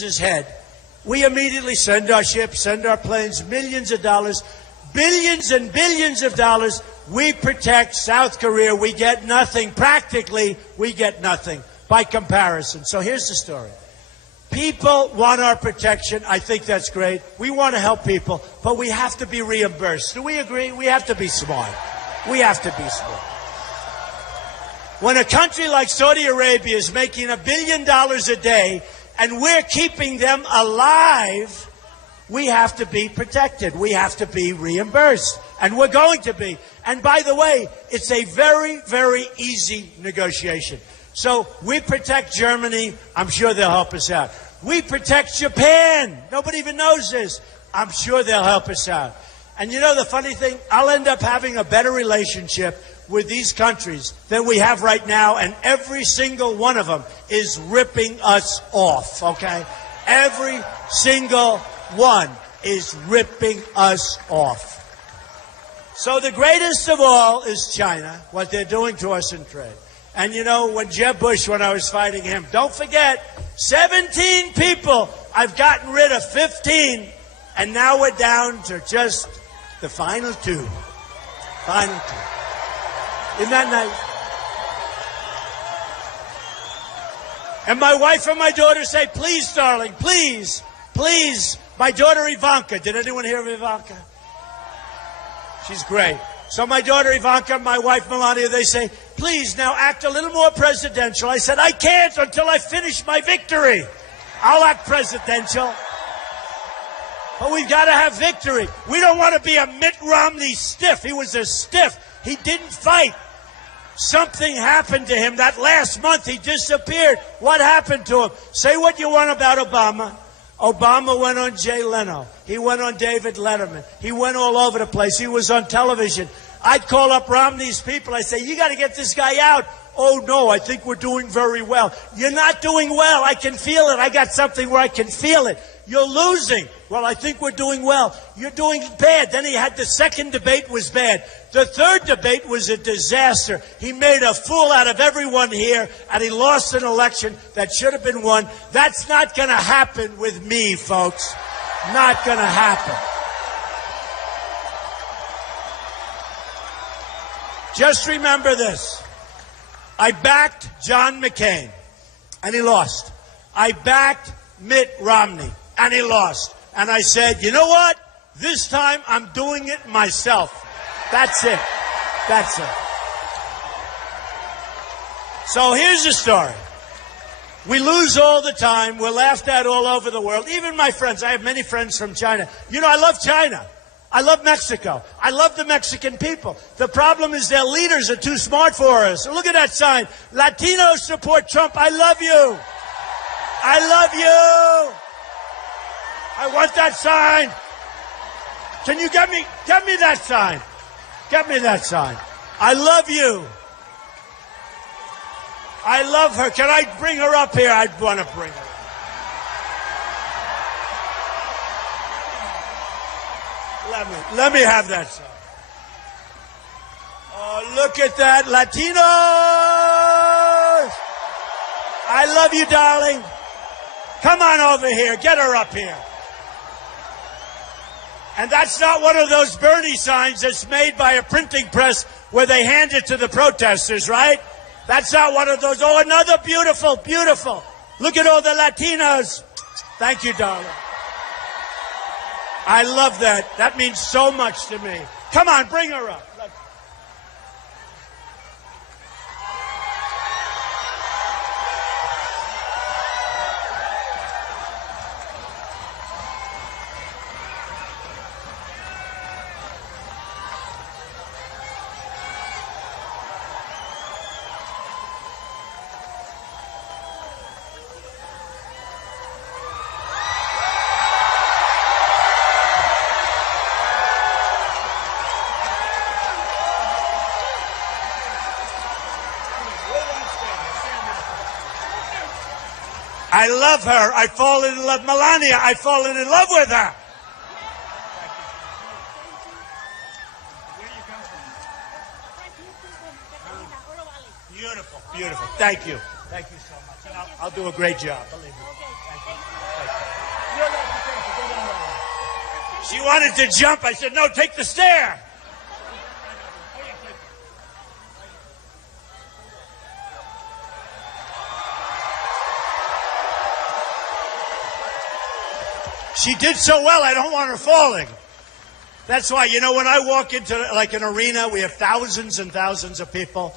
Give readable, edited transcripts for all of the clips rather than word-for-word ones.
his head, we immediately send our ships, send our planes, millions of dollars, billions and billions of dollars. We protect South Korea. We get nothing. Practically, we get nothing by comparison. So here's the story. People want our protection. I think that's great. We want to help people, but we have to be reimbursed. Do we agree? We have to be smart. We have to be smart. When a country like Saudi Arabia is making $1 billion a day and we're keeping them alive, we have to be protected. We have to be reimbursed. And we're going to be. And by the way, it's a very, very easy negotiation. So we protect Germany. I'm sure they'll help us out. We protect Japan. Nobody even knows this. I'm sure they'll help us out. And you know the funny thing? I'll end up having a better relationship with these countries than we have right now, and every single one of them is ripping us off, okay? Every single one is ripping us off. So the greatest of all is China, what they're doing to us in trade. And you know, when Jeb Bush, when I was fighting him, don't forget, 17 people, I've gotten rid of 15, and now we're down to just the final two. Final two. Isn't that nice? And my wife and my daughter say, please, darling, please, please. My daughter Ivanka. Did anyone hear of Ivanka? She's great. So my daughter Ivanka, my wife Melania, they say, please now act a little more presidential. I said, I can't until I finish my victory. I'll act presidential. But we've got to have victory. We don't want to be a Mitt Romney stiff. He was a stiff. He didn't fight. Something happened to him. That last month he disappeared. What happened to him? Say what you want about Obama. Obama went on Jay Leno. He went on David Letterman. He went all over the place. He was on television. I'd call up Romney's people. I'd say, you got to get this guy out. Oh, no, I think we're doing very well. You're not doing well. I can feel it. I got something where I can feel it. You're losing. Well, I think we're doing well. You're doing bad. Then he had the second debate was bad. The third debate was a disaster. He made a fool out of everyone here, and he lost an election that should have been won. That's not going to happen with me, folks. Not going to happen. Just remember this. I backed John McCain, and he lost. I backed Mitt Romney, and he lost. And I said, you know what? This time I'm doing it myself. That's it. That's it. So here's the story. We lose all the time. We're laughed at all over the world. Even my friends. I have many friends from China. You know, I love China. I love Mexico. I love the Mexican people. The problem is their leaders are too smart for us. Look at that sign. Latinos support Trump. I love you. I love you. I want that sign. Can you get me that sign? Get me that sign. I love you. I love her. Can I bring her up here? I'd want to bring her. Let me have that sign. Oh, look at that. Latinos! I love you, darling. Come on over here. Get her up here. And that's not one of those Bernie signs that's made by a printing press where they hand it to the protesters, right? That's not one of those. Oh, another beautiful, beautiful. Look at all the Latinos. Thank you, darling. I love that. That means so much to me. Come on, bring her up. I love her. I fall in love. Melania, I've fallen in love with her. Where do you come from? Beautiful, beautiful. Thank you. Thank you so much. And I'll do a great job. Believe me. Thank you. She wanted to jump. I said, no, take the stair. She did so well, I don't want her falling. That's why, you know, when I walk into like an arena, we have thousands and thousands of people,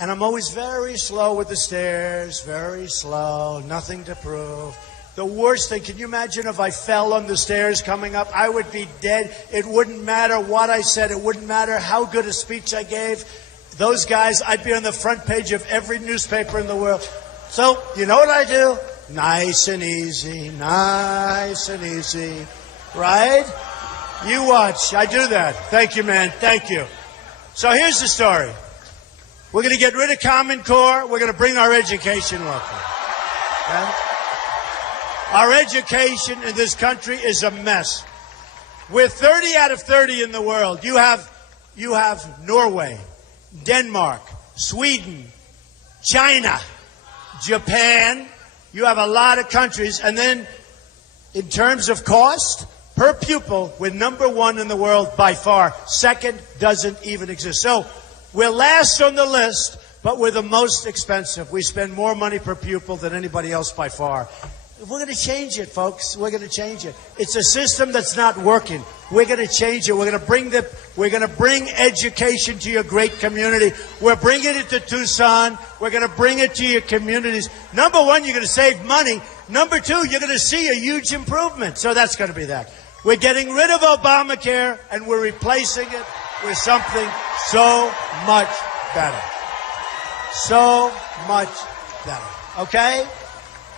and I'm always very slow with the stairs, very slow, nothing to prove. The worst thing, can you imagine if I fell on the stairs coming up? I would be dead. It wouldn't matter what I said. It wouldn't matter how good a speech I gave. Those guys, I'd be on the front page of every newspaper in the world. So, you know what I do? Nice and easy, right? You watch. I do that. Thank you, man. Thank you. So here's the story. We're going to get rid of Common Core. We're going to bring our education local. Okay? Our education in this country is a mess. We're 30 out of 30 in the world. You have Norway, Denmark, Sweden, China, Japan. You have a lot of countries. And then in terms of cost, per pupil, we're number one in the world by far. Second doesn't even exist. So we're last on the list, but we're the most expensive. We spend more money per pupil than anybody else by far. We're going to change it, folks. We're going to change it. It's a system that's not working. We're going to change it. We're going to bring education to your great community. We're bringing it to Tucson. We're going to bring it to your communities. Number one, you're going to save money. Number two, you're going to see a huge improvement. So that's going to be that. We're getting rid of Obamacare, and we're replacing it with something so much better. So much better. Okay?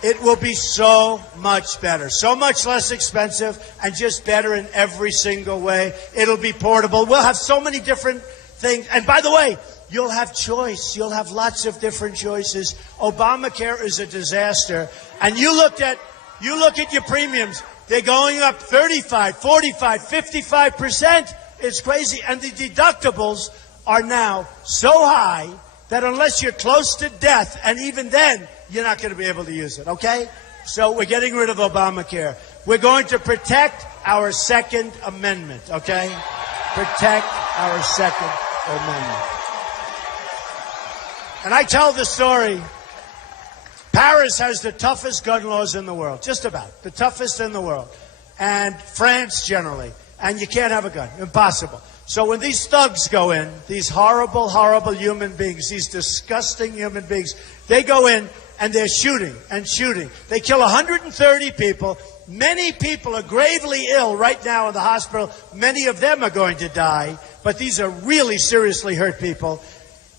It will be so much better, so much less expensive, and just better in every single way. It'll be portable. We'll have so many different things. And by the way, you'll have choice. You'll have lots of different choices. Obamacare is a disaster. And you look at your premiums. They're going up 35, 45, 55%. It's crazy. And the deductibles are now so high that unless you're close to death, and even then, you're not going to be able to use it, okay? So we're getting rid of Obamacare. We're going to protect our Second Amendment, okay? Protect our Second Amendment. And I tell the story. Paris has the toughest gun laws in the world, just about, the toughest in the world. And France generally. And you can't have a gun, impossible. So when these thugs go in, these horrible, horrible human beings, these disgusting human beings, they go in and they're shooting and shooting. They kill 130 people. Many people are gravely ill right now in the hospital. Many of them are going to die, but these are really seriously hurt people.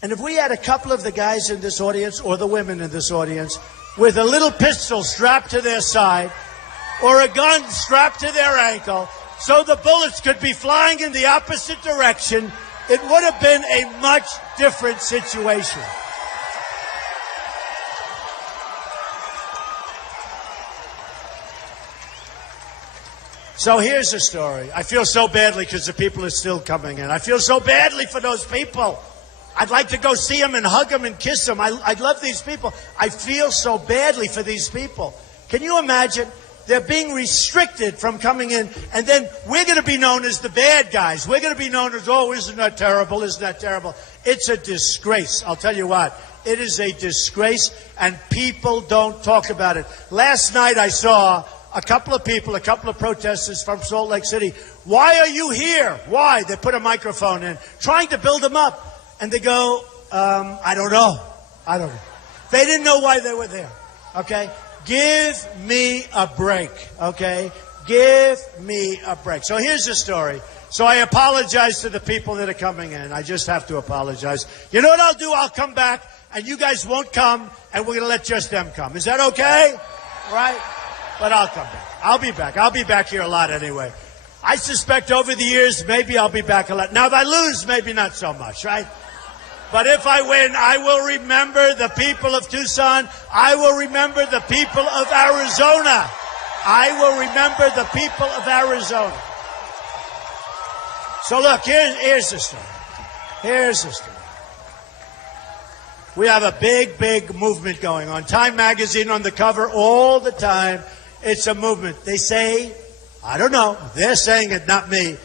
And if we had a couple of the guys in this audience, or the women in this audience, with a little pistol strapped to their side, or a gun strapped to their ankle, so the bullets could be flying in the opposite direction, it would have been a much different situation. So here's the story. I feel so badly because the people are still coming in. I feel so badly for those people. I'd like to go see them and hug them and kiss them. I love these people. I feel so badly for these people. Can you imagine? They're being restricted from coming in, and then we're going to be known as the bad guys. We're going to be known as, oh, isn't that terrible? Isn't that terrible? It's a disgrace. I'll tell you what. It is a disgrace, and people don't talk about it. Last night I saw a couple of people, a couple of protesters from Salt Lake City. Why are you here? Why? They put a microphone in, trying to build them up. And they go, I don't know. I don't know. They didn't know why they were there, okay? Give me a break, okay? Give me a break. So here's the story. So I apologize to the people that are coming in. I just have to apologize. You know what I'll do? I'll come back, and you guys won't come, and we're going to let just them come. Is that okay? Right? But I'll come back. I'll be back. I'll be back here a lot anyway. I suspect over the years, maybe I'll be back a lot. Now, if I lose, maybe not so much, right? But if I win, I will remember the people of Tucson. I will remember the people of Arizona. I will remember the people of Arizona. So look, here's the story. Here's the story. We have a big, big movement going on. Time magazine on the cover all the time. It's a movement. They say I don't know. They're saying it, not me.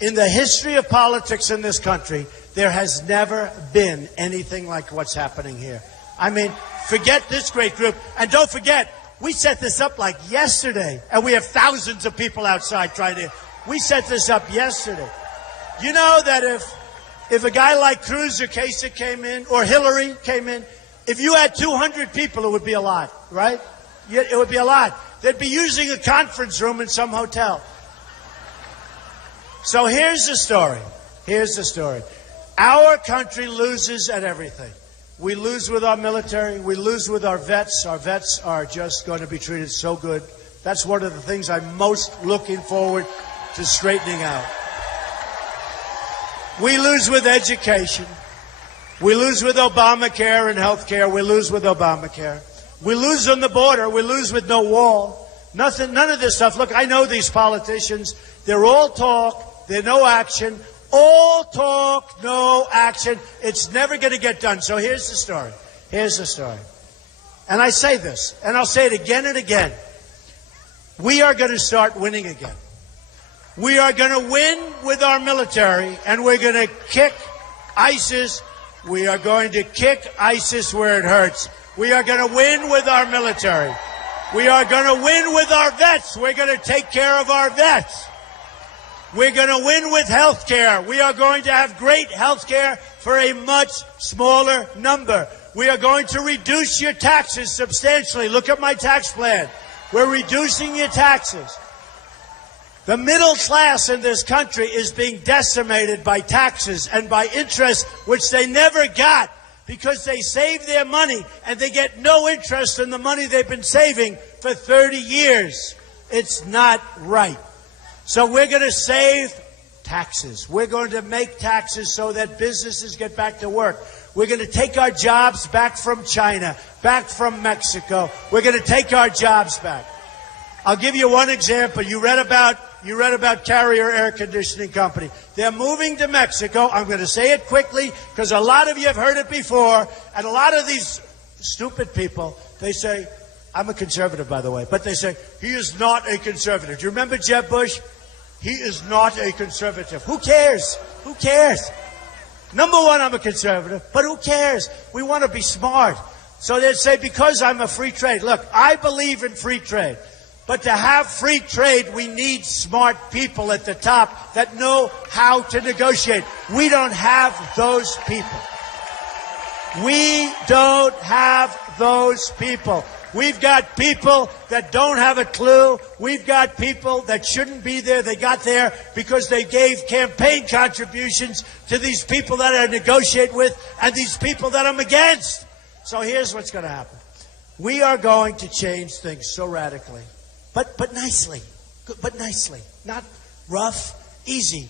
In the history of politics in this country, there has never been anything like what's happening here. I mean, forget this great group. And don't forget, we set this up like yesterday. And we have thousands of people outside trying to... We set this up yesterday. You know that if a guy like Cruz or Kasich came in, or Hillary came in, if you had 200 people, it would be a lot, right? It would be a lot. They'd be using a conference room in some hotel. So here's the story. Here's the story. Our country loses at everything. We lose with our military. We lose with our vets. Our vets are just going to be treated so good. That's one of the things I'm most looking forward to straightening out. We lose with education. We lose with Obamacare and health care. We lose with Obamacare. We lose on the border. We lose with no wall. Nothing, none of this stuff. Look, I know these politicians. They're all talk. They're no action. All talk, no action. It's never going to get done. So here's the story. Here's the story. And I say this, and I'll say it again and again. We are going to start winning again. We are going to win with our military, and we're going to kick ISIS. We are going to kick ISIS where it hurts. We are going to win with our military. We are going to win with our vets. We're going to take care of our vets. We're going to win with health care. We are going to have great health care for a much smaller number. We are going to reduce your taxes substantially. Look at my tax plan. We're reducing your taxes. The middle class in this country is being decimated by taxes and by interest, which they never got because they save their money and they get no interest in the money they've been saving for 30 years. It's not right. So we're going to save taxes. We're going to make taxes so that businesses get back to work. We're going to take our jobs back from China, back from Mexico. We're going to take our jobs back. I'll give you one example. You read about Carrier Air Conditioning Company. They're moving to Mexico. I'm going to say it quickly because a lot of you have heard it before. And a lot of these stupid people, they say, I'm a conservative, by the way, but they say, he is not a conservative. Do you remember Jeb Bush? He is not a conservative. Who cares? Who cares? Number one, I'm a conservative, but who cares? We want to be smart. So they'd say, because I'm a free trade. Look, I believe in free trade. But to have free trade, we need smart people at the top that know how to negotiate. We don't have those people. We don't have those people. We've got people that don't have a clue. We've got people that shouldn't be there. They got there because they gave campaign contributions to these people that I negotiate with and these people that I'm against. So here's what's going to happen. We are going to change things so radically, but nicely, not rough, easy.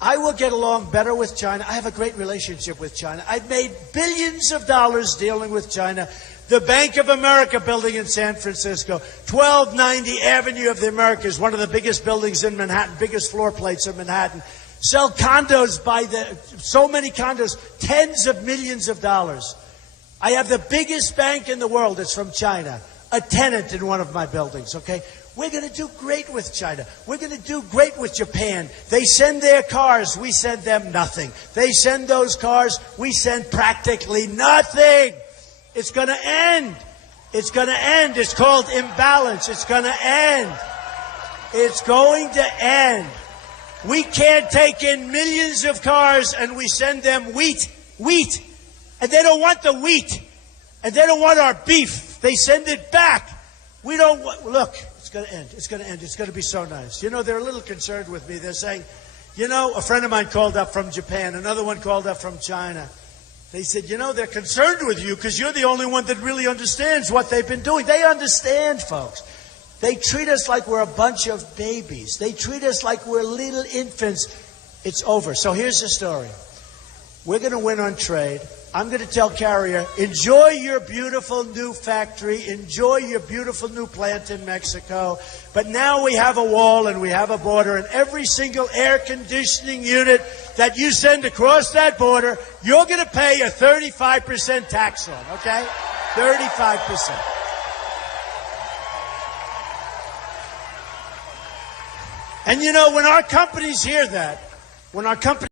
I will get along better with China. I have a great relationship with China. I've made billions of dollars dealing with China. The Bank of America building in San Francisco, 1290 Avenue of the Americas, one of the biggest buildings in Manhattan, biggest floor plates in Manhattan. Sell condos so many condos, tens of millions of dollars. I have the biggest bank in the world. It's from China, a tenant in one of my buildings, okay? We're going to do great with China. We're going to do great with Japan. They send their cars. We send them nothing. They send those cars. We send practically nothing. It's going to end. It's going to end. It's called imbalance. It's going to end. It's going to end. We can't take in millions of cars and we send them wheat. And they don't want the wheat. And they don't want our beef. They send it back. We don't want, look, it's going to end. It's going to end. It's going to be so nice. You know, they're a little concerned with me. They're saying, you know, a friend of mine called up from Japan. Another one called up from China. They said, you know, they're concerned with you because you're the only one that really understands what they've been doing. They understand, folks. They treat us like we're a bunch of babies. They treat us like we're little infants. It's over. So here's the story. We're going to win on trade. I'm going to tell Carrier, enjoy your beautiful new factory. Enjoy your beautiful new plant in Mexico. But now we have a wall and we have a border. And every single air conditioning unit that you send across that border, you're going to pay a 35% tax on, okay? 35%. And you know, when our companies hear that, when our companies